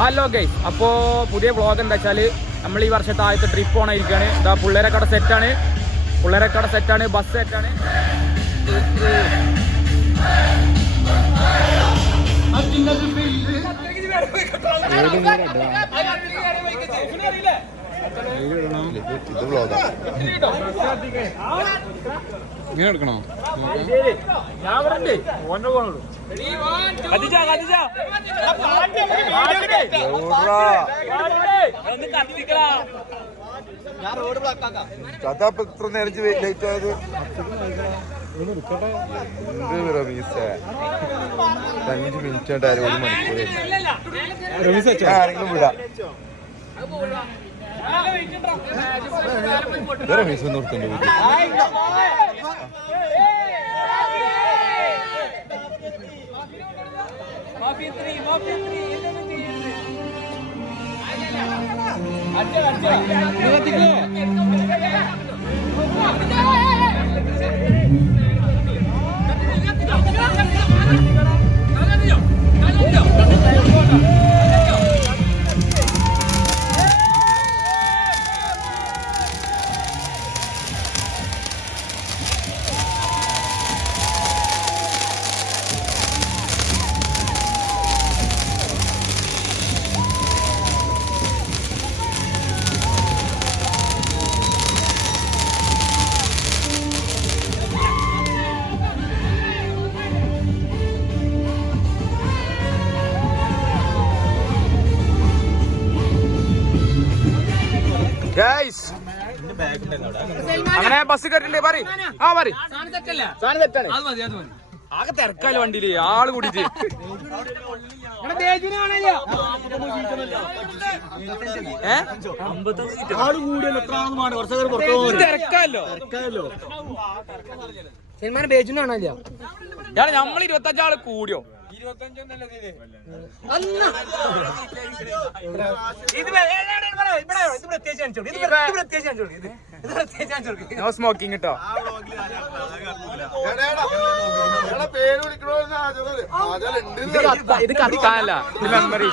Hello guys, അപ്പോൾ പുതിയ vlog എന്താ വെച്ചാൽ നമ്മൾ ഈ വർഷത്തെ ആദ്യത്തെ ട്രിപ്പ് പോകണമായിരിക്കുകയാണ്. ഇതാ പിള്ളേരക്കട സെറ്റാണ്, ബസ് സെറ്റാണ്. ഇങ്ങനെ എടുക്കണോ? ഞാൻ പറഞ്ഞേ ഓൻ്റെ പോണുള്ളൂ. ഇത്ര നേരം ലേറ്റ് ആയത് 5 മിനിറ്റ് ആയിട്ട് 1 മണിക്കൂർ ആരെങ്കിലും വിടാം. റമീസ് നിർത്തണ്ട അങ്ങനെ ബസ് കയറിണ്ടേ പറ. ആകെ തിരക്കാല് വണ്ടിയില് ആള് കൂടിട്ട് തിരക്കാലോ. നമ്മൾ 25 ആള് കൂടിയോ? നോ സ്മോക്കിംഗ് കേട്ടോ. ഇത് കത്താനല്ല, ഇത് മെമ്മറി.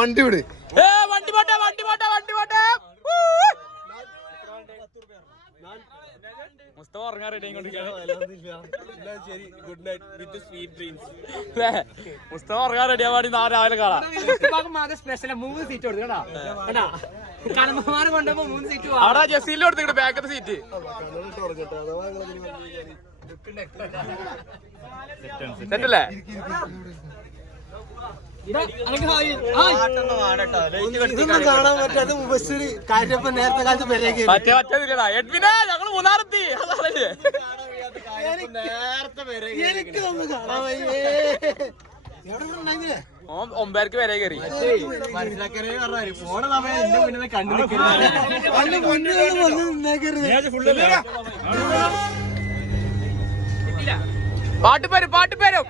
വണ്ടി വിട്. മുസ്തഫ ഉറങ്ങാൻ റെഡി മുസ്തഫ ഉറങ്ങാൻ റെഡിയാൻ വേണ്ടി രാവിലെ കാണാം. അവിടെ ജസീലിൽ കൊടുത്തിട്ട് ബാക്കത്തെ സീറ്റ്. സെറ്റല്ലേ? പറ്റത്തില്ലടാ എഡ്വിനെ, ഞങ്ങള് മൂന്നാറെത്തി. ഒമ്പതരക്ക് വരെ കയറി. പാട്ടുപേരും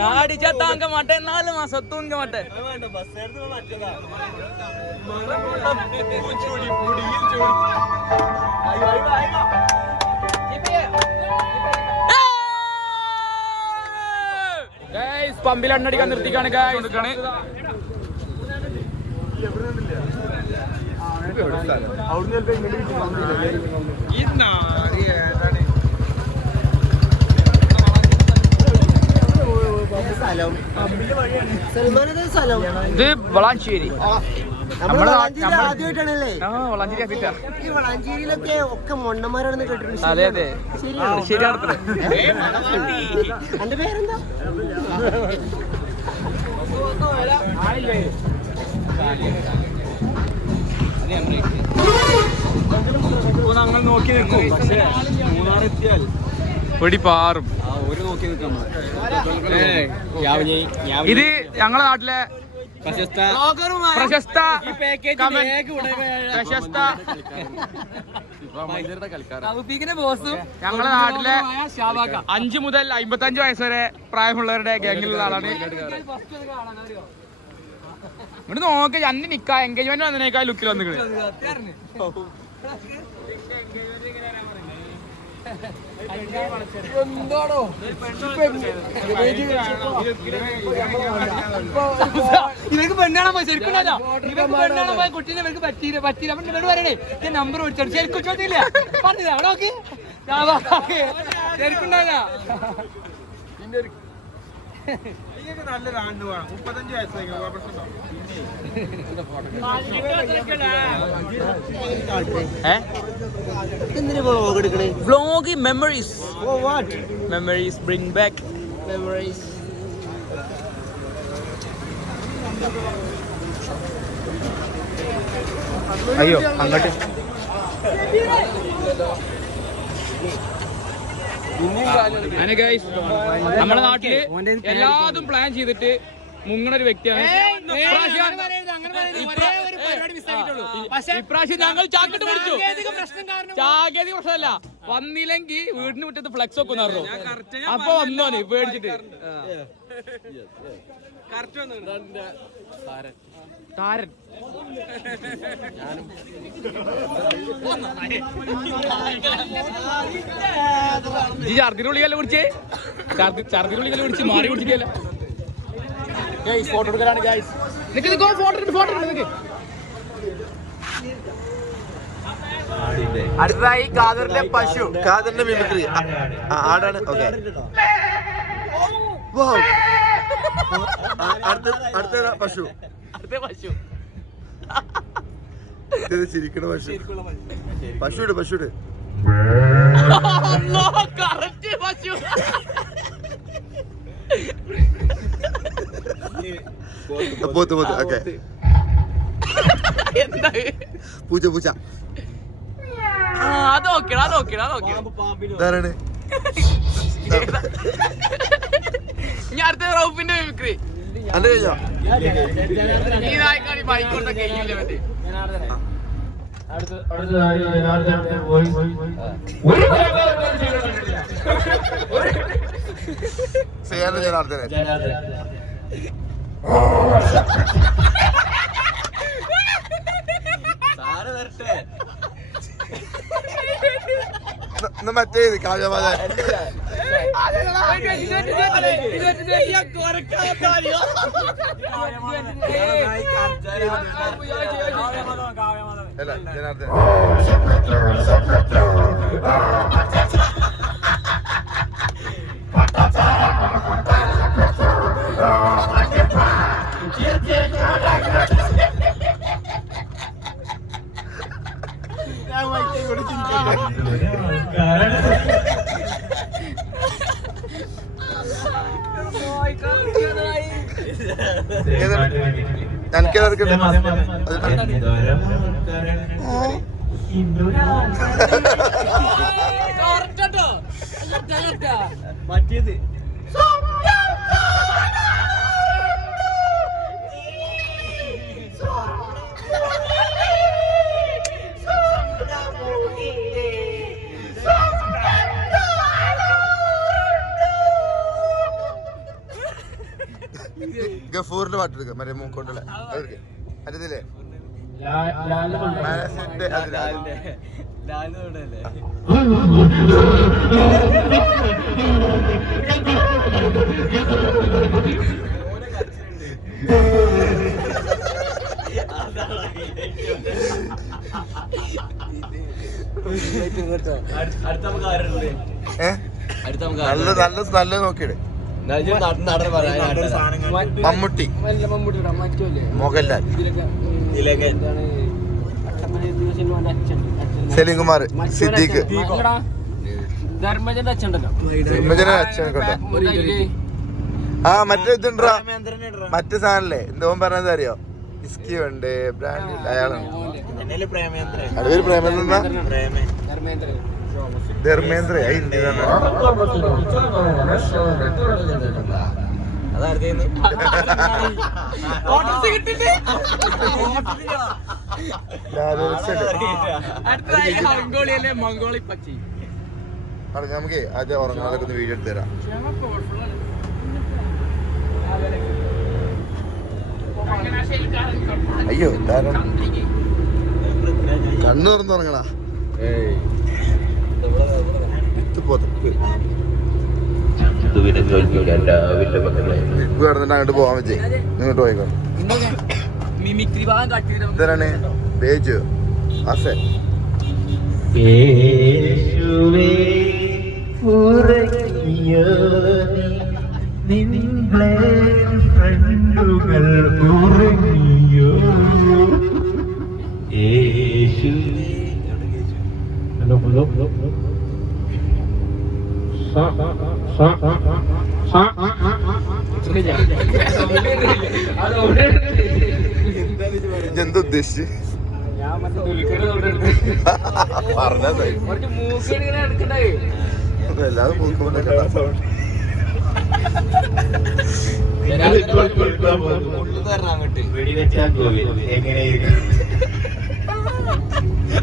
நாடிச்சா தாங்க மாட்டேன், 4 மாசம் தூங்க மாட்டேன். പമ്പിൽ എണ്ണടിക്കാൻ നിർത്തിക്കാണ്. ഇത് വളാഞ്ചേരി. വളാഞ്ചേരിയിലൊക്കെ ഒക്കെ മൊണ്ണന്മാരാണെന്ന് കേട്ടിട്ടുണ്ട്. അതെ അതെ, ശരിയാണ്. എന്റെ പേരെന്താ? ഞങ്ങൾ നോക്കി നിൽക്കും. പക്ഷേ മൂന്നാറെത്തിയാൽ വെടി പാറും. ഇത് ഞങ്ങളെ നാട്ടിലെ പ്രശസ്ത ഞങ്ങളെ നാട്ടിലെ 5 മുതൽ 55 വയസ്സ് വരെ പ്രായമുള്ളവരുടെ ഗാങ്ങിലുള്ള ആളാണ്. ഇവിടെ നോക്ക് അന്ന് നിക്കാ എൻഗേജ്മെന്റ് വന്നതിനേക്കാൾ ലുക്കിൽ വന്നിട്ട് ഇവർക്ക് പെണ്ണാണോ പോയി ശരിക്കും പെണ്ണാണോ പോയ കുട്ടീനെ ഇവർക്ക് പറ്റിയില്ല അപ്പൊ എന്നോട് പറയണേ നമ്പർ വിളിച്ചോളൂ ശരിക്കും ചോദിച്ചില്ല പറഞ്ഞില്ല അവിടെ നോക്കി ശരിക്കുണ്ടാവില്ല. നല്ലൊരു ആണ്ട് വേണം. 35 വയസ്സായി vlog memories bring back memories. അയ്യോ അങ്ങോട്ട് അങ്ങനെ ഗൈസ് നമ്മുടെ നാട്ടില് എല്ലാതും പ്ലാൻ ചെയ്തിട്ട് മുങ്ങണ ഒരു വ്യക്തിയാണ്. ഇപ്രാവശ്യം ഞങ്ങൾ ചാക്കിട്ട് പിടിച്ചു. സാങ്കേതിക പ്രശ്നമല്ല, വന്നില്ലെങ്കിൽ വീടിന് മുറ്റത്ത് ഫ്ലെക്സ് ഒക്കെ പറഞ്ഞു. അപ്പൊ വന്നോന് പേടിച്ചിട്ട് താരൻ ഈ ഛർദിനുള്ളികല്ല കുടിച്ചേ ഛർദിനുള്ളികല്ല കുടിച്ച് മാറി കുടിച്ചിട്ടല്ല. ഫോട്ടോ എടുക്കലാണ് ഗൈസ്. ഫോട്ടോ അടുത്തതായി ഖാദറിന്റെ പശു, ഖാദറിന്റെ മിമിക്രി ആടാണ്. ഓക്കെ, അടുത്ത പശു ചിരിക്കണ പശു. പശുട് പോത്ത് ഓക്കെ. പൂച്ച ഇതാരാണ്? ഇനി അടുത്ത റൗഫിന്റെ മിമിക്രി അത് കഴിഞ്ഞോ? ഈ നായ്ക്കാണി ബൈക്കൊണ്ടൊക്കെ മറ്റേ കാവ്യമാല അല്ല ജനാർദ്ദൻ മറ്റേത് ഗഫൂറിന്റെ പാട്ടെടുക്ക, മറ്റേ മൂക്കൊണ്ടുള്ള മറ്റേതില്ലേ മനസ്സിന്റെ നല്ല നോക്കിയിട്. മമ്മൂട്ടി, മോഹൻലാൽ, സലീംകുമാർ, സിദ്ദീഖ്, ധർമ്മജന്റെ അച്ഛണ്ടല്ലോ. ആ മറ്റേ ഇതുണ്ടാ, മറ്റേ സാധനല്ലേ എന്തോ പറഞ്ഞത് അറിയോ? വിസ്കി ഉണ്ട്, ബ്രാൻഡി അയാളാണ്. എന്നെ പ്രേമേന്ദ്രൻ. അടുത്തൊരു പ്രേമേന്ദ്രൻ ധർമ്മേന്ദ്രൻ. ധർമ്മേന്ദ്ര ഹിന്ദി തന്നെ. മംഗോളി പക്ഷി. നമുക്ക് ആദ്യം ഉറങ്ങാതൊക്കെ ഒന്ന് വീഡിയോ എടുത്ത് തരാം. അയ്യോ കണ്ണു തുറന്ന് ഉറങ്ങണ പൊതപ്പ് കിടന്നിട്ട് അങ്ങോട്ട് പോവാൻ വെച്ചേ. ഇങ്ങോട്ട് പോയിക്കോ. ഇതാണ് ബേജു ആസെ. ഇതെന്താ ഉദ്ദേശിച്ച് പറഞ്ഞത്? എല്ലാതും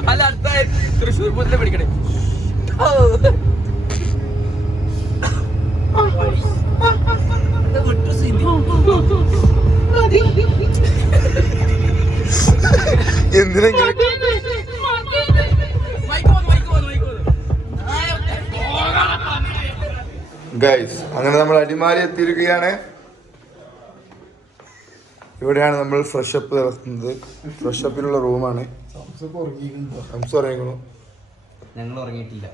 അല്ല അടുത്ത തൃശ്ശൂർ പൂരത്തിലെ പഠിക്കണേ. എന്തിനാ ഗൈസ്? അങ്ങനെ നമ്മൾ അടിമാലി എത്തിയിരിക്കുകയാണ്. ഇവിടെയാണ് നമ്മൾ ഫ്രഷ് അപ്പ് നടത്തുന്നത്. ഫ്രഷ് അപ്പിനുള്ള റൂമാണ്. ഞങ്ങൾ ഉറങ്ങിയിട്ടില്ല.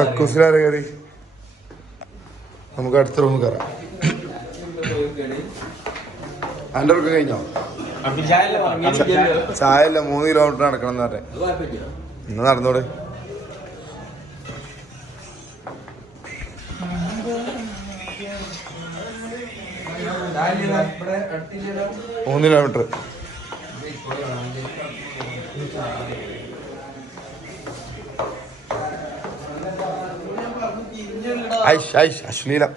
കക്കൂസിലാരെ കയറി. നമുക്ക് അടുത്ത റൂം കയറാം. അതിൻ്റെ ഉറക്കം കഴിഞ്ഞോ? ചായ അല്ല, 3 കിലോമീറ്റർ നടക്കണം എന്ന് പറഞ്ഞേ. ഇന്ന് നടന്നോടെ. മൂന്ന് കിലോമീറ്റർ. അശ്ലീലം.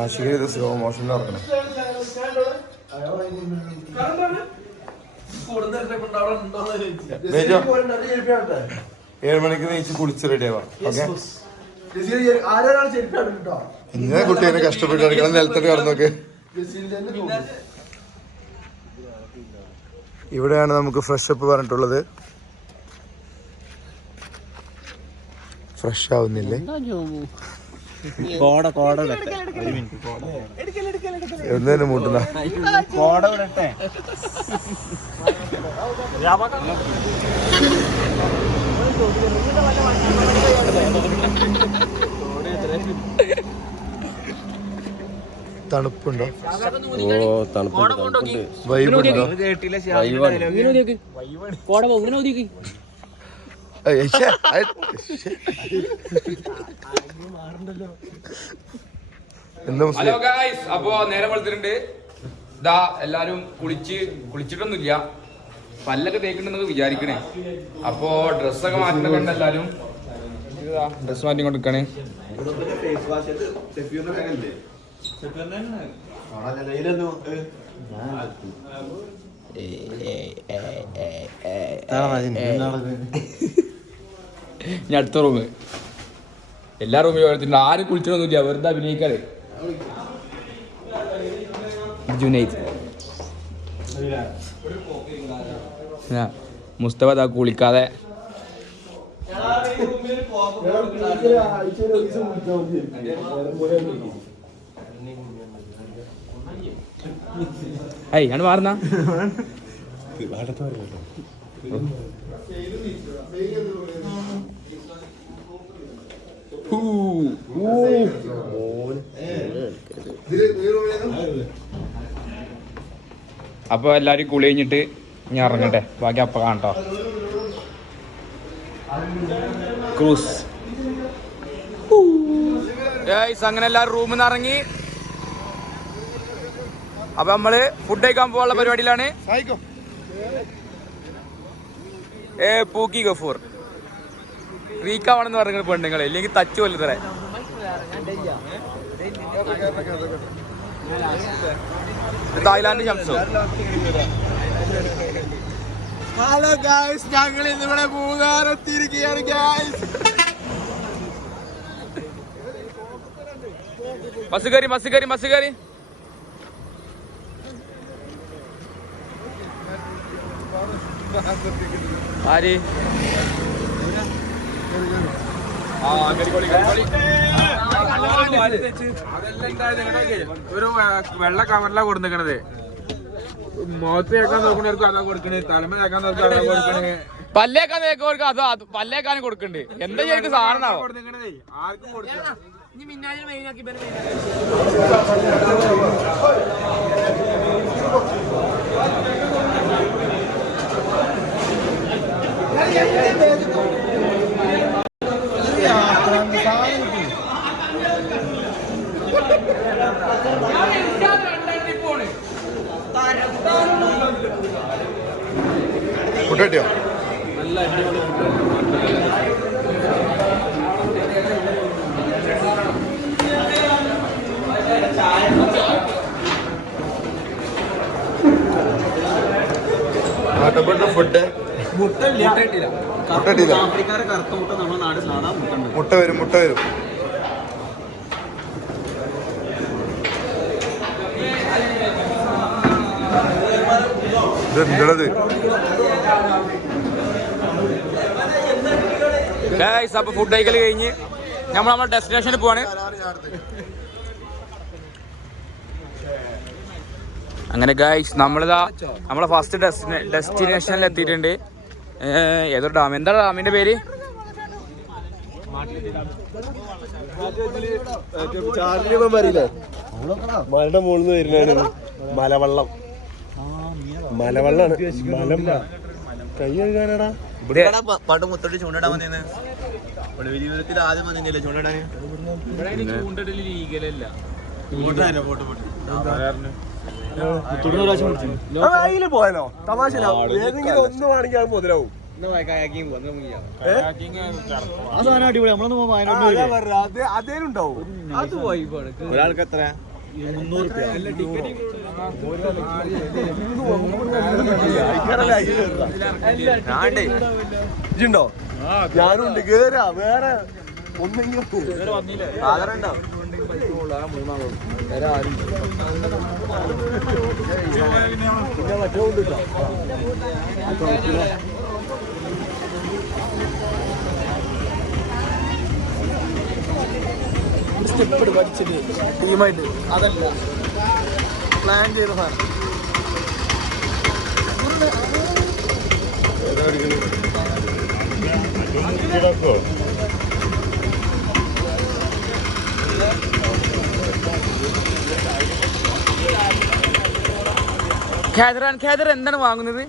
ആശിക ഇത് സ്ലോ മോഷനിൽ ഇറക്കണം. 7 മണിക്ക് നീച്ച് കുളിച്ച് റെഡിയാവാം. ഓക്കെ, ഇങ്ങനെ കുട്ടീനെ കഷ്ടപ്പെട്ട് എടുക്കണം. നിലത്തോട്ട് കടന്നോക്കെ. ഇവിടെയാണ് നമുക്ക് ഫ്രഷ് അപ്പ് പറഞ്ഞിട്ടുള്ളത്. ഫ്രഷ് ആവുന്നില്ലേ? എന്തേലും മൂട്ടുന്ന തണുപ്പുണ്ടോ? വൈബുണ്ടോ? ഹലോ ഗായ്സ്, അപ്പോ നേരം വെളുത്തിട്ടുണ്ട്. ഇതാ എല്ലാരും കുളിച്ചിട്ടൊന്നുമില്ല, പല്ലൊക്കെ തേക്കുന്നുണ്ടെന്ന് വിചാരിക്കണേ. അപ്പോ ഡ്രസ്സൊക്കെ മാറ്റുന്നുണ്ട്. എല്ലാരും ഡ്രസ് മാറ്റി കൊടുക്കണേ. ഞാൻ അടുത്ത റൂമ്, എല്ലാ റൂമിലും എടുത്തിട്ടുണ്ട്. ആരും കുളിച്ചിട്ടൊന്നുമില്ല, വെറുതെ അഭിനയിക്കാറ്. ജുനൈദ് മുസ്തഫ ദാ കുളിക്കാതെ. ഏയ് ആണ് മാറുന്ന അപ്പൊ എല്ലാരും കുളി കഴിഞ്ഞിട്ട് ഇനി ഇറങ്ങട്ടെ, ബാക്കി അപ്പം കാണട്ടോ. ക്രൂസ് അങ്ങനെ എല്ലാവരും റൂമിൽ നിന്ന് ഇറങ്ങി. അപ്പൊ നമ്മള് ഫുഡ് കഴിക്കാൻ പോകാനുള്ള പരിപാടിയിലാണ്. പൂക്കി ഗഫൂർ റീക്കാവണെന്ന് പറഞ്ഞ പെണ്ണുങ്ങളെ, ഇല്ലെങ്കിൽ തച്ചു കൊല്ലത്തറ. തായ്ലാന്റ് ശംസു. ഹലോ ഗായ്സ്, ഞങ്ങൾ ഇന്നിവിടെ മൂന്നാറെത്തിയിരിക്കുകയാണ് ഗായ്സ്. ബസ് കയറി ബസ് കയറി ബസ് കയറി. ആര് ഒരു വെള്ള കവറിലാ കൊടുക്കണത്. മുഖത്ത് കേൾക്കാൻ നോക്കണവർക്ക് അതാ കൊടുക്കണേ, തലമ കേൾക്കാൻ നോക്കാൻ അതാ കൊടുക്കണേ, പല്ലേക്കാൻ നോക്കവർക്ക് അത് പല്ലേക്കാനും കൊടുക്കണ്ട്. എന്താ ശരിക്കും സാധനമാവോ കൊടുക്കണേ, ആർക്കും കൊടുക്കണം. ഫുഡ് കിട്ടിയോ? ഫുഡ് മുട്ട വരും. ഇതെന്തത്? അപ്പൊ ഫുഡ് കഴിക്കൽ കഴിഞ്ഞ് നമ്മളെ ഡെസ്റ്റിനേഷനിൽ പോവാണ്. അങ്ങനെ ഗൈസ് നമ്മളെ ഫസ്റ്റ് ഡെസ്റ്റിനേഷനിൽ എത്തിയിട്ടുണ്ട്. ഏതൊരു ഡാം, എന്താ ഡാമിന്റെ പേര്? മലയുടെ മുകളിൽ നിന്ന് വരുന്നതാണ് മലവെള്ളം. മലവെള്ളാണ്. കൈ കഴുകാനാടാ പണ്ട് മുത്തോട്ട് ചൂണ്ടിടാൻ വന്നേന്ന്. ജീവിതത്തിൽ ആദ്യം വന്നില്ലേ ചൂണ്ടിടാന്? പോയാലോ? തമാശ ഏതെങ്കിലും ഒന്ന് വേണമെങ്കിൽ അത് മുതലാവും. അതേലും ഉണ്ടാവും. ഒരാൾക്ക് എത്ര? 300 ഇതുണ്ടോ? ഞാനുണ്ട്. കേറാ വേറെ ഒന്നെങ്കിലും സാധാരണ സ്റ്റെപ്പ് പഠിച്ചിട്ട് ടീമായിട്ട് അതല്ല പ്ലാൻ ചെയ്ത സാധനം. ഖേദർ എന്താണ് വാങ്ങുന്നത്?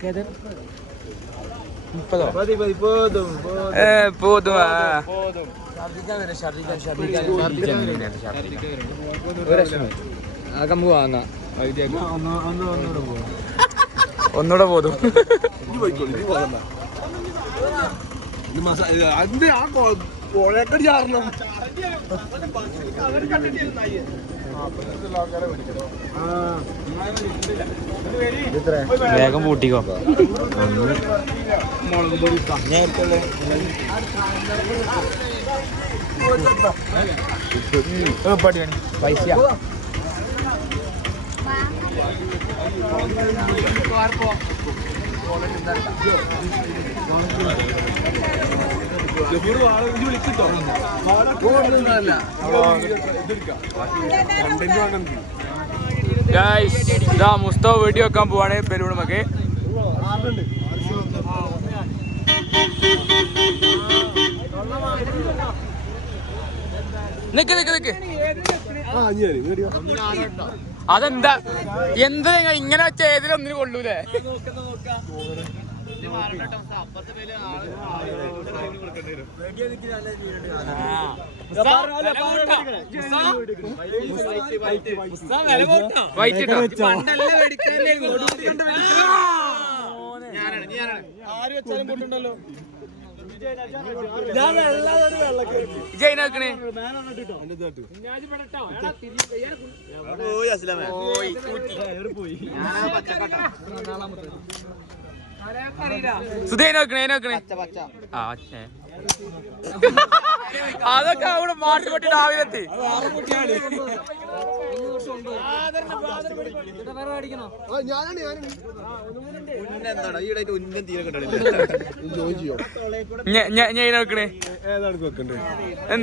30 ഒന്നൂടെ പോതും. വേഗം പൂട്ടിക്കോ. പൈസ മുസ്തഫ വീഡിയോ വെക്കാൻ പോവാണ് പെരുവിടുമൊക്കെ. നിക്ക് അതെന്താ എന്താ ഇങ്ങനെ വെച്ച ഏതിലൊന്നിനും കൊള്ളൂലേ? അതൊക്കെ അവിടെ മാറ്റി പൊട്ടി രാവിലെത്തി.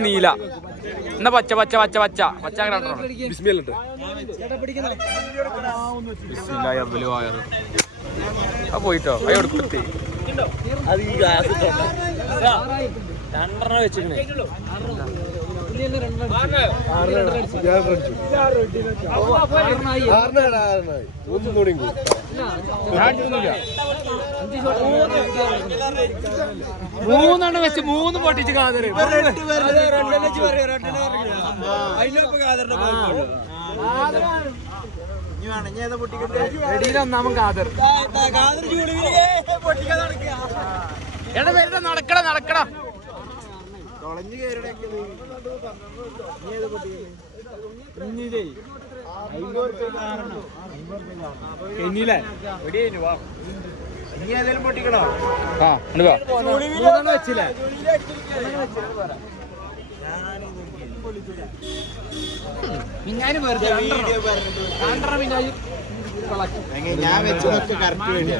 നീല എന്നാ പച്ച പച്ച പച്ച പച്ച പച്ച പോയിട്ടോ അയ്യോ കൊടുത്തി വെച്ചിരുന്നേ. മൂന്നെണ്ണം വെച്ച് 3 പൊട്ടിച്ച് കാതറ് ഒന്നാമൻ കാതർ നടക്കട നടക്കട പൊട്ടിക്കണോ? വെച്ചില്ലേ?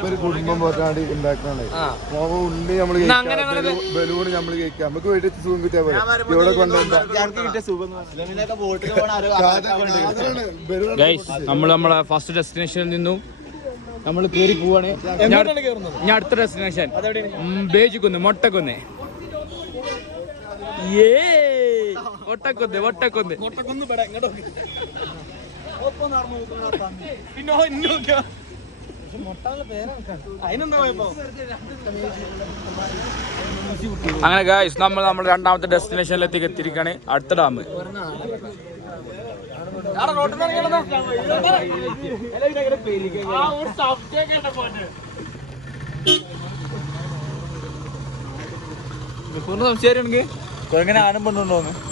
ഒരു കുടുംബം പോറ്റാണ്ട് ഉണ്ടാക്കണേ ഉള്ളി നമ്മള് ബലൂണ് നമ്മള് കഴിക്കാം. നമുക്ക് വീട്ടിൽ സുഖം കിട്ടിയാ പോലെ ഇവിടെ നമ്മളെ ഫസ്റ്റ് ഡെസ്റ്റിനേഷനിൽ നിന്നും നമ്മൾ കയറി പോവാണ്. ഞാൻ അടുത്ത ഡെസ്റ്റിനേഷൻ ബേജിക്കുന്ന് മൊട്ടക്കൊന്ന്. ഒട്ടക്കൊന്ന് ഒട്ടക്കൊന്ന് അങ്ങനെ ഗായ്സ് നമ്മൾ നമ്മുടെ രണ്ടാമത്തെ ഡെസ്റ്റിനേഷനിലെത്തി എത്തിയിരിക്കുകയാണ്. അടുത്ത ഡാം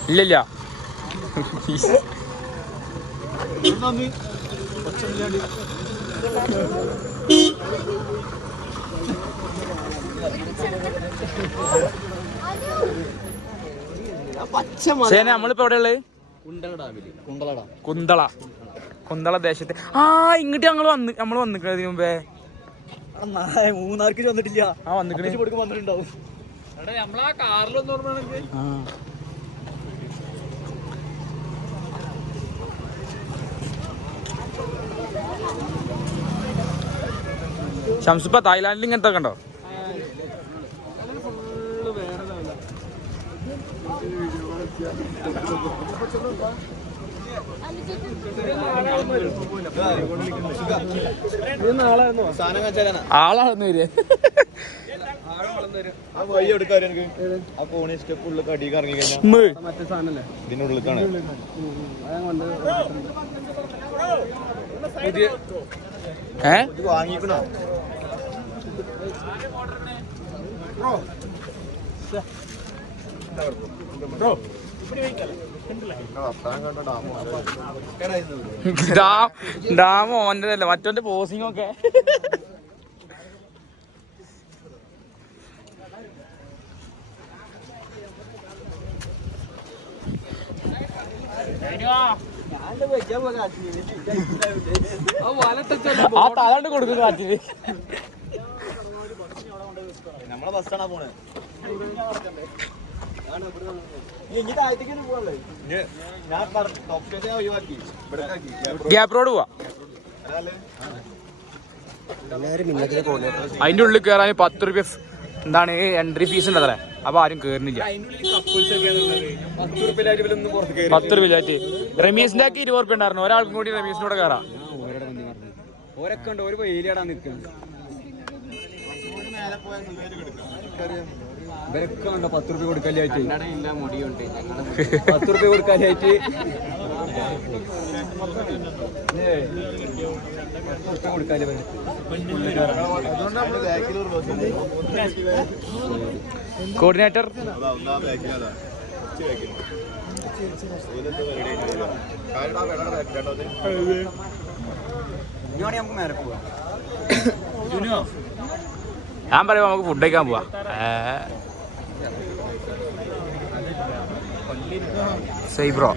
ഇല്ലില്ല. നമ്മളിപ്പോ എവിടെയുള്ളത്? കുന്തള കുന്തള ദേശത്ത്. ഇങ്ങോട്ട് നമ്മള് വന്നിക്കണതിന് മുമ്പേ മൂന്നാർക്ക് വന്നിട്ടില്ല. വന്നിട്ടുണ്ടാവും. ഷംസുപ്പ തായ്ലാൻഡിൽ ഇങ്ങനത്തെ കണ്ടോ? ആളാണെന്ന് വരിക. ഇതിനുള്ളിലേക്കാണ് വാങ്ങിക്കണോ? ഡാം ഓൻ്റെതല്ല മറ്റോന്റെ പോസിംഗ് ഒക്കെ. ആ താഴോട്ട് കൊടുക്കുന്നു കാറ്റില്. നമ്മളെ ബസ്സാണാ പോണേ. ഗ്യാപ് റോഡ് പോവാ. അതിന്റെ ഉള്ളിൽ കയറാൻ 10 രൂപ എന്താണ് എൻട്രി ഫീസ് ഉണ്ട് അത്ര, അപ്പൊ ആരും കേറുന്നില്ല. 10 രൂപയിലായിട്ട് റമീസിന്റെ ഒക്കെ 20 റുപ്യ ഉണ്ടായിരുന്നു. ഒരാൾക്കും കൂടി റമീസിനോട് കയറാം. ഓരൊക്കെ ഉണ്ട്, ഒരു വെയിലാടാ നിൽക്കുന്നത്. ഇവരൊക്കെ ഉണ്ടോ 10 റുപ്യ കൊടുക്കാനായിട്ട്? 10 റുപ്യ കൊടുക്കാനായിട്ട് കോർഡിനേറ്റർ നമുക്ക് മേലെ പോവാം. ഞാൻ പറയുമ്പോ നമുക്ക് ഫുഡ് കഴിക്കാൻ പോവാ. സൈബ്രോ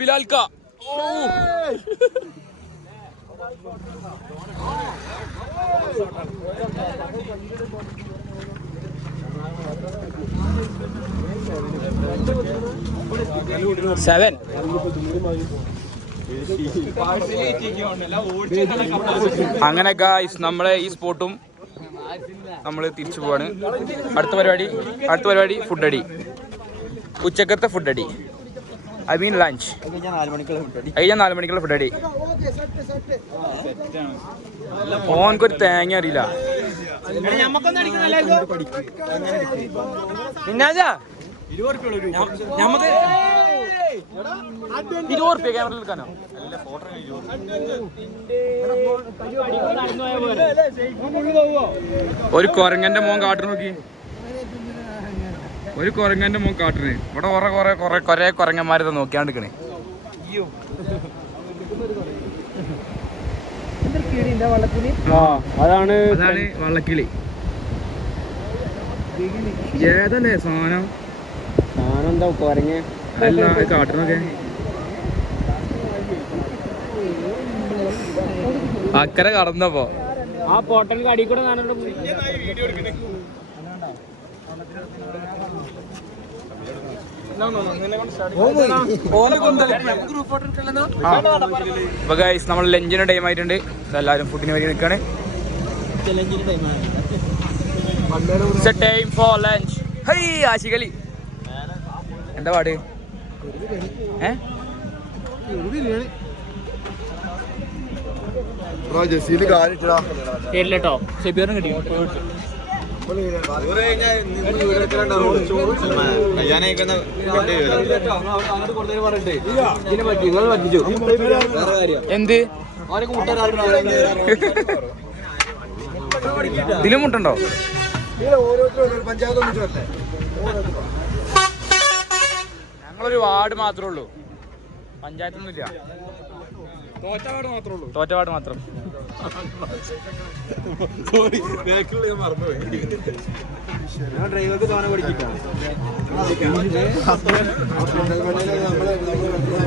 ബിലാൽ കാ സെവൻ. അങ്ങനെ ഗായ്സ് നമ്മളെ ഈ സ്പോട്ടും നമ്മൾ തിരിച്ചു പോവാണ്. അടുത്ത പരിപാടി ഫുഡ് അടി, ഉച്ചക്കത്തെ ഫുഡ് അടി, ഐ മീൻ ലഞ്ച്. കഴിഞ്ഞാൽ 4 മണിക്കുള്ള ഫുഡ് അടി. ഓനക്കൊരു തേങ്ങ അറിയില്ല. പിന്നാജാ 20 റുപ്യ ക്യാമറ എടുക്കാനോ? ഒരു കൊരങ്ങന്റെ മോൻ കാട്ടു നോക്കി, ഒരു കൊരങ്ങന്റെ മോൻ കാട്ടിന്. ഇവിടെ കൊറേ കൊരങ്ങന്മാരെ നോക്കിയാണ്ടിക്കണേ. അതാണ് വള്ളക്കിളി. ഏതല്ലേ സാധനം എന്താ കൊരങ്ങ അല്ല കാട്ടണൊക്കെ. അക്കരെ കടന്നപ്പോ ആ പോട്ടൽ കടി കൂടെ നമ്മൾ ലഞ്ചിന് ടൈം ആയിട്ടുണ്ട്. എല്ലാവരും ഫുഡിന് വേണ്ടി നിൽക്കാണ്. Time for lunch. ഹൈ ആശികളി എന്താ പാട്? കേട്ടോ ഷെബീറിന് കിട്ടി. എന്ത് ഇതിലും മുട്ടുണ്ടോ? ഞങ്ങളൊരു വാർഡ് മാത്രമേ ഉള്ളൂ, പഞ്ചായത്തൊന്നുമില്ല. തോറ്റവാട് മാത്രം.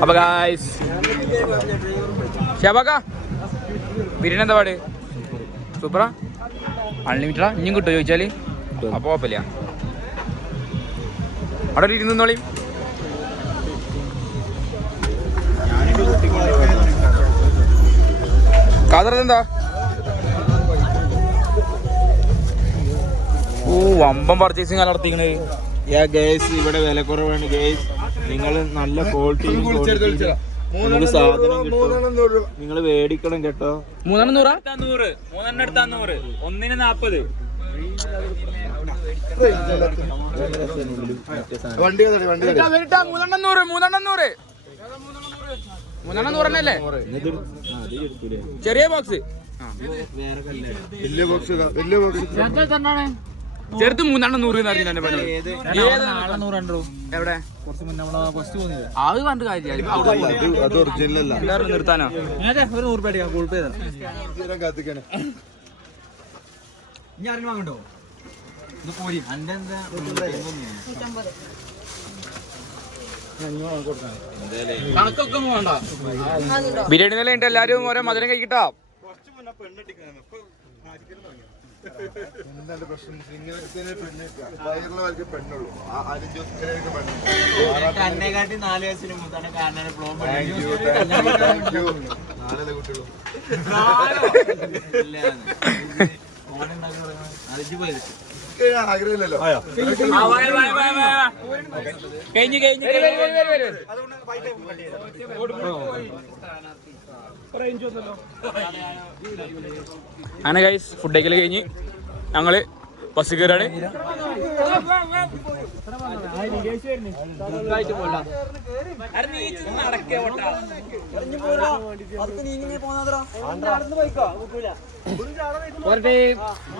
അപ്പൊ ഗായ്സ് ഷബാക്ക ബിരിയാണി എന്താ പാട്? സൂപ്പറാ, അൺലിമിറ്റഡാ. ഇനിയും കിട്ടുമോ ചോദിച്ചാല്? അപ്പൊ കുഴപ്പമില്ല, അവിടെ ഒരു ഇരുന്നോളി. കാതറെന്താ? വമ്പം പർച്ചേസിങ് നടത്തിക്കണേ. ഇവിടെ വില കുറവാണ് ഗൈസ്. നിങ്ങൾ നല്ല ക്വാളിറ്റി സാധനം കിട്ടും, നിങ്ങൾ മേടിക്കണം കേട്ടോ. 3 100 ഒന്നിന് 40. വണ്ടി 300 ചെറിയ ബോക്സ്, വലിയ ബോക്സ് ചെറുത്ത് 300 എവിടെ അത് കണ്ട് കാര്യം അത് ഒറിജിനൽ അല്ല. നിർത്താനോ? ഒരു 100 രൂപ ഗൂഗിൾ പേ കാത്തിക്കണേ. വാങ്ങണ്ടോ? ബിരിയാണി നില ഉണ്ട്. എല്ലാരും ഓരോ മധുരം കഴിക്കട്ടോ. എന്താണ് പ്രശ്നം? ഇങ്ങനെ പെണ്ണില്ല, വയറുള്ള ആൾക്ക് പെണ്ണുള്ളൂ. അലിൻ ജോസ് ഇങ്ങനെ പെണ്ണുള്ളൂ. കണ്ണെക്കാട്ടി 4 വയസ്സിന് മുത്താണ് കാരണം നാളെ കുട്ടികളോ ആഗ്രഹമില്ലല്ലോ. അങ്ങനെ ഗൈസ് ഫുഡ് കഴിക്കൽ കഴിഞ്ഞ് ഞങ്ങള് ബസ് കയറാണ്.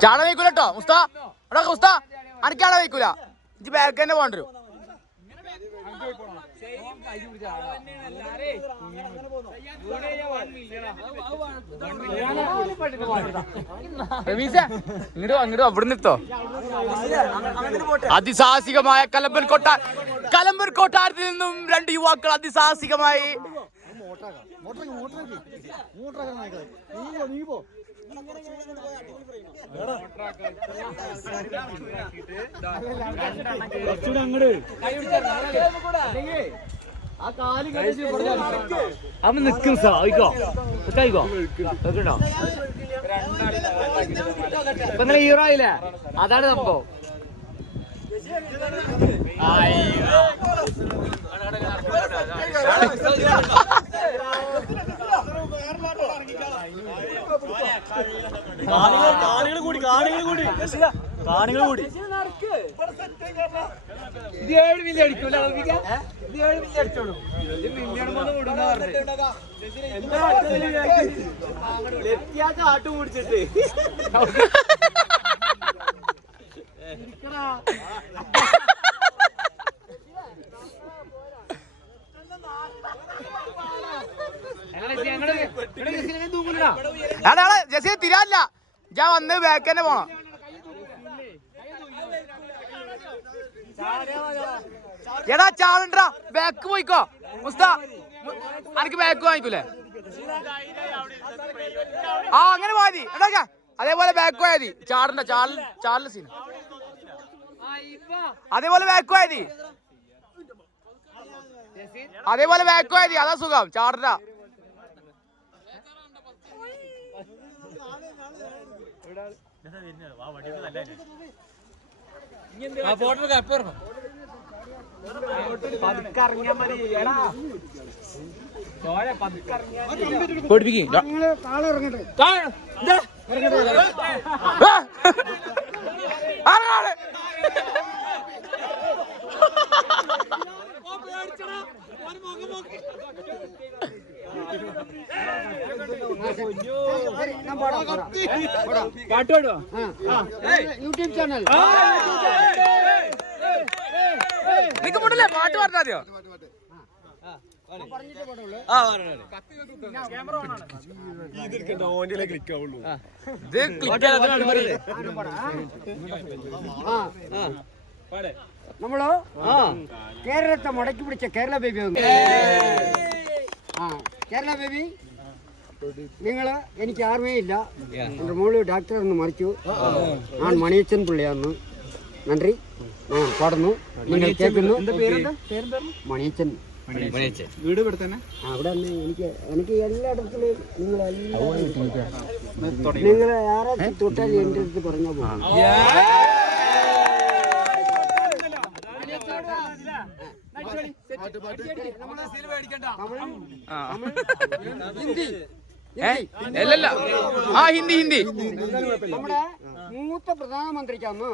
ചാട വയ്ക്കൂല കേട്ടോ മുസ്താ. എടാ മുസ്താ അനക്കാളെ വയ്ക്കൂല, ഇജ്ജ് ബാക്ക് തന്നെ പോകേണ്ടി വരും. ഇങ്ങോട്ട് അങ്ങോട്ട് അവിടെ നിർത്തോ. അതിസാഹസികമായ കലമ്പൻ കൊട്ടാരത്തിൽ നിന്നും 2 യുവാക്കൾ അതിസാഹസികമായി അവൻ നിൽക്കും സായിക്കോ കേട്ടോ. ഇപ്പൊ നിങ്ങള് ഹീറോ ആയില്ലേ, അതാണ് സംഭവം. കാണികൾ കൂടി ഇത് 7 മില്ലി അടിക്കൂല, ഇത് 7 മില്ലി അടിച്ചോളൂ. കാട്ടു കുടിച്ചിട്ട് ജസീർ തിരാല്ല, ഞാൻ വന്ന് ബാക്ക് തന്നെ പോണം. എടാ ചാടണ്ടാ, ബാക്ക് പോയിക്കോ മുസ്താ. അനക്ക് ബാക്ക് വാങ്ങിക്കൂലേ? ആ അങ്ങനെ പോയാ മതി. എടാ അതേപോലെ ബാക്ക് പോയാ മതി. ചാടണ്ട, ചാടല സീൻ. അതേപോലെ ബാക്ക് പോയാ മതി, അതേപോലെ ബാക്ക് പോയാ മതി. അതാ സുഖം. ചാടണ്ട. യൂട്യൂബ് ചാനൽ നിനക്ക് മുണ്ടല്ലേ പാട്ട് പറഞ്ഞാ മതിയോ? നമ്മള് കേരളത്തെ മുടക്കി പിടിച്ച കേരള ബേബി കേരള ബേബി നിങ്ങള് എനിക്ക് ആർമയില്ല. എൻ്റെ മോള് ഡോക്ടർ ഒന്ന് മറിച്ചു. ഞാൻ മണിയച്ചൻ പിള്ളയാന്ന്. നന്ദി. പാടുന്നു, നിങ്ങൾ കേൾക്കുന്നു. മണിയച്ചൻ. വീട് ഇവിടെ തന്നെ. അവിടെ എനിക്ക് എല്ലായിടത്തും നിങ്ങൾ ആരെ തൊട്ടാൽ എൻ്റെ അടുത്ത് പറഞ്ഞാൽ പോകും. ഹിന്ദി അല്ലല്ല, ആ ഹിന്ദി നമ്മുടെ മൂത്ത പ്രധാനമന്ത്രിക്കാന്ന്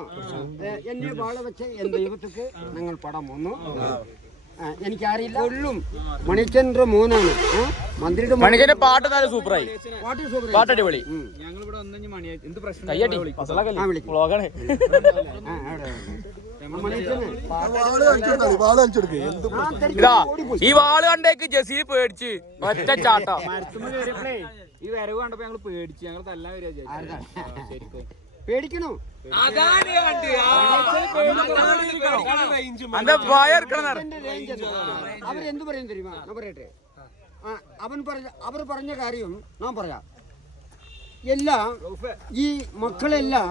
എന്നെ വാള വെച്ച് എൻ ദൈവത്തിക്ക് ഞങ്ങൾ പടം വന്നു. എനിക്കറിയില്ല. കൊള്ളും മണിച്ചന്റെ മോനാണ് മന്ത്രിയുടെ. മണിച്ചന്റെ പാട്ട് നല്ല സൂപ്പറായി. പാട്ട് അടിപൊളി. കയ്യടി ഇതാ ഈ വാള് കണ്ടേക്ക് ജസീർ പേടിച്ച് ഒറ്റ ചാട്ടോ. ഈ വരവ് കണ്ടപ്പോ ഞങ്ങള് പേടിച്ച്, ഞങ്ങൾ തല്ലാൻ വരിക. പേടിക്കണോ? അവരെന്ത് പറയും தெரியுமா? ഞാൻ പറയട്ടെ. അവർ പറഞ്ഞ കാര്യം ഞാൻ പറയാം. എല്ലാം ഈ മക്കളെല്ലാം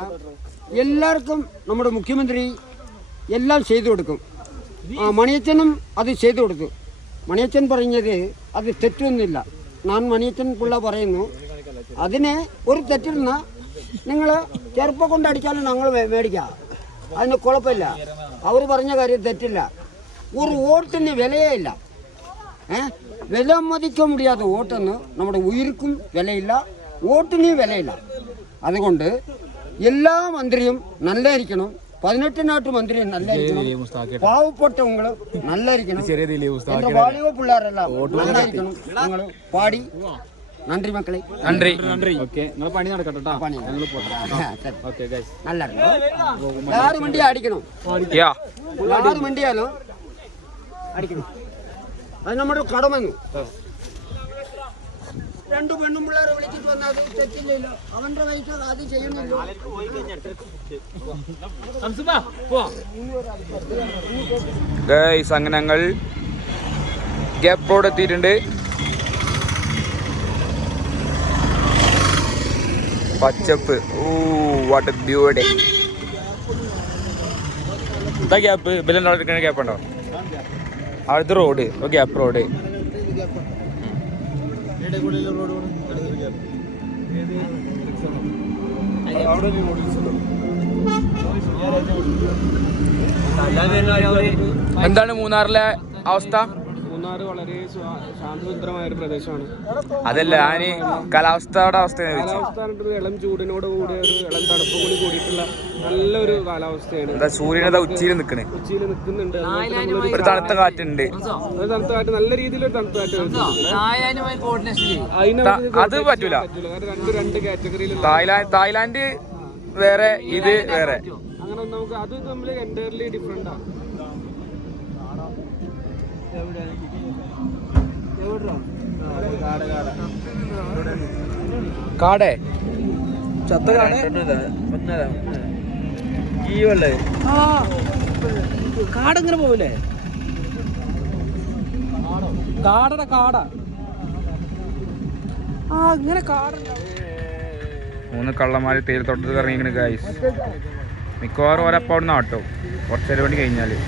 എല്ലാവർക്കും നമ്മുടെ മുഖ്യമന്ത്രി എല്ലാം ചെയ്തു കൊടുക്കും. മണിയച്ചനും അത് ചെയ്തു കൊടുത്തു. മണിയച്ചൻ പറഞ്ഞത് അത് തെറ്റൊന്നുമില്ല. ഞാൻ മണിയച്ചൻ പിള്ള പറയുന്നു, അതിനെ ഒരു തെറ്റിരുന്ന നിങ്ങൾ ചെറുപ്പം കൊണ്ട് അടിച്ചാലും ഞങ്ങൾ മേടിക്കാം, അതിന് കുഴപ്പമില്ല. അവർ പറഞ്ഞ കാര്യം തെറ്റില്ല. ഒരു വോട്ടിന് വിലയേ ഇല്ല. വില മതിക്കാൻ മുടിയാത്ത വോട്ടെന്ന് നമ്മുടെ ഉയർക്കും വിലയില്ല, വോട്ടിന് വിലയില്ല. അതുകൊണ്ട് എല്ലാ മന്ത്രിയും നല്ലായിരിക്കണം. 18 നാട്ടു മന്ത്രി നല്ലായിരിക്കണം. പാവപ്പെട്ടവങ്ങള് നല്ലായിരിക്കണം. എന്റെ വാളിയോ പിള്ളേരെല്ലാം നല്ലായിരിക്കണം. നിങ്ങൾ പാടി നന്ദി മക്കളെ, നന്ദി. പണി നടക്കട്ടെ. നല്ല ആറ് വണ്ടി അടിക്കണം, ആറ് വണ്ടിയാലും അടിക്കണം. അത് നമ്മുടെ കടമെന്നു. 2 പെണ്ണും പിള്ളേരെ വിളിച്ചിട്ട് വന്നാൽ അത് തെറ്റില്ലല്ലോ. അവന്റെ പൈസ അത് ചെയ്യണല്ലോ. ഗൈസ്, അങ്ങനെ ഞങ്ങൾ ഗ്യാപ്പ് റോഡ് എത്തിയിട്ടുണ്ട്. പച്ചപ്പ്, വാട്ട് എ ബ്യൂട്ടി. എന്താ ഗ്യാപ്പ്? ബില്ലുണ്ടാ ഗ്യാപ്പ് ഉണ്ടോ? അടുത്ത റോഡ് ഗ്യാപ്പ് റോഡ്. എന്താണ് മൂന്നാറിലെ അവസ്ഥ? മൂന്നാർ വളരെ ശാന്തസുന്ദരമായ ഒരു പ്രദേശമാണ്. അതല്ല, ഞാന് കാലാവസ്ഥയുടെ അവസ്ഥ ഇളം ചൂടിനോട് കൂടിയ ഒരു ഇളം തണുപ്പ് കൂടി കൂടിയിട്ടുള്ള നല്ലൊരു കാലാവസ്ഥയാണ്. എന്താ സൂര്യനതാ ഉച്ചയിൽ നിൽക്കണേ, ഉച്ചയിൽ നിൽക്കുന്നുണ്ട്. ഒരു തണുത്ത കാറ്റുണ്ട്. തണുത്ത കാറ്റ്, നല്ല രീതിയിലൊരു തണുത്ത കാറ്റ്. അത് പറ്റൂല. കാരണം രണ്ട് കാറ്റഗറിയിലുള്ള തായ്ലാന്റ് വേറെ, ഇത് വേറെ. അങ്ങനെ നമുക്ക് അത് തമ്മിൽ എൻറ്റയർലി ഡിഫറെന്റ് ആണ്. കാടേ ചത്ത കാടിങ്ങനെ പോവില്ലേ? കാട ഇങ്ങനെ കാടുണ്ടാവും. 3 കള്ളന്മാര് തേയിലത്തോട്ടത്തിൽ ഇറങ്ങിക്കണ് ഗൈസ്. മിക്കവാറും ഓരപ്പം അവിടെ നിന്ന് ആട്ടോ കുറച്ചേരം വേണ്ടി കഴിഞ്ഞാല്.